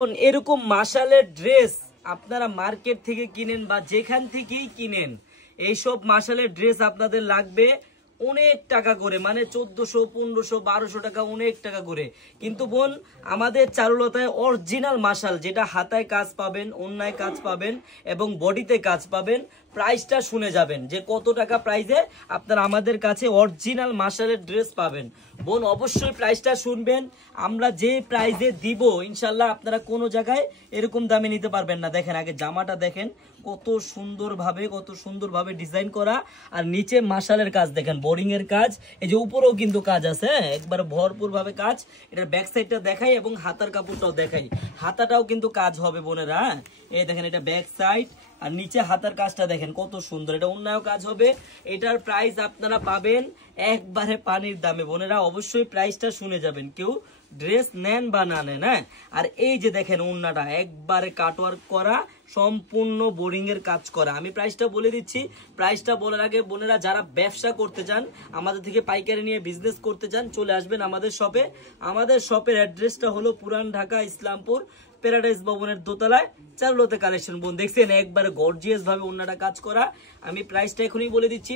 এরকম মাশালের ড্রেস আপনারা মার্কেট থেকে কিনেন বা যেখান থেকেই কিনেন, এইসব মাশালের ড্রেস আপনাদের লাগবে অনেক টাকা করে, মানে 1400, 1500, 1200 টাকা, অনেক টাকা করে। কিন্তু বোন আমাদের চারুলতায় অরিজিনাল মাশাল, যেটা হাতায় কাজ পাবেন, অন্যায় কাজ পাবেন এবং বডিতে কাজ পাবেন, প্রাইসটা শুনে যাবেন যে কত টাকা প্রাইসে আপনারা আমাদের কাছে অরিজিনাল মাশালের ড্রেস পাবেন। বোন অবশ্যই প্রাইসটা শুনবেন, আমরা যে প্রাইসে দিব ইনশাল্লাহ আপনারা কোনো জায়গায় এরকম দামে নিতে পারবেন না। দেখেন আগে জামাটা দেখেন কত সুন্দরভাবে ডিজাইন করা, আর নিচে মাশালের কাজ দেখেন, বোরিং এর কাজ, এই যে উপরেও কিন্তু কাজ আছে, একবার ভরপুর ভাবে কাজ। এটার ব্যাক সাইডটা দেখাই এবং হাতার কাপড়টাও দেখাই, হাতাটাও কিন্তু কাজ হবে বোনেরা। এই দেখেন এটা ব্যাক সাইড, আর নিচে হাতার কাজটা দেখেন কত সুন্দর, এটা অন্যায় কাজ হবে। এটার প্রাইস আপনারা পাবেন একবারে পানির দামে। বোনেরা অবশ্যই প্রাইসটা শুনে যাবেন, কেউ ড্রেস নেন বা না নেন। হ্যাঁ, আর এই যে দেখেন ওন্নাটা একবারে কাটওয়ার্ক করা, সম্পূর্ণ বোরিং এর কাজ করা। আমি প্রাইসটা বলে দিচ্ছি, প্রাইসটা বলার আগে বোনেরা যারা ব্যবসা করতে চান, আমাদের থেকে পাইকারি নিয়ে বিজনেস করতে চান, চলে আসবেন আমাদের শপে। আমাদের শপের অ্যাড্রেসটা হলো পুরান ঢাকা ইসলামপুর প্যারাডাইস ভবনের দোতলায় চারুলতা কালেকশন। বোন দেখছেন একবারে গর্জিয়াস ভাবে ওন্নাটা কাজ করা। আমি প্রাইসটা এখনই বলে দিচ্ছি।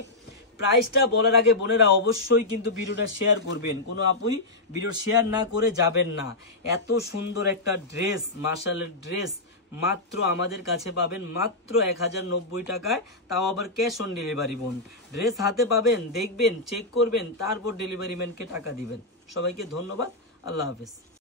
প্রাইসটা বলার আগে বোনেরা অবশ্যই কিন্তু ভিডিওটা শেয়ার করবেন, কোনো আপুই ভিডিও শেয়ার না করে যাবেন না। এত সুন্দর একটা ড্রেস, মাশালের ড্রেস মাত্র আমাদের কাছে পাবেন মাত্র 1090 টাকায়, তাও আবার ক্যাশ অন ডেলিভারি। বোন ড্রেস হাতে পাবেন, দেখবেন, চেক করবেন, তারপর ডেলিভারি ম্যানকে টাকা দিবেন। সবাইকে ধন্যবাদ, আল্লাহ হাফেজ।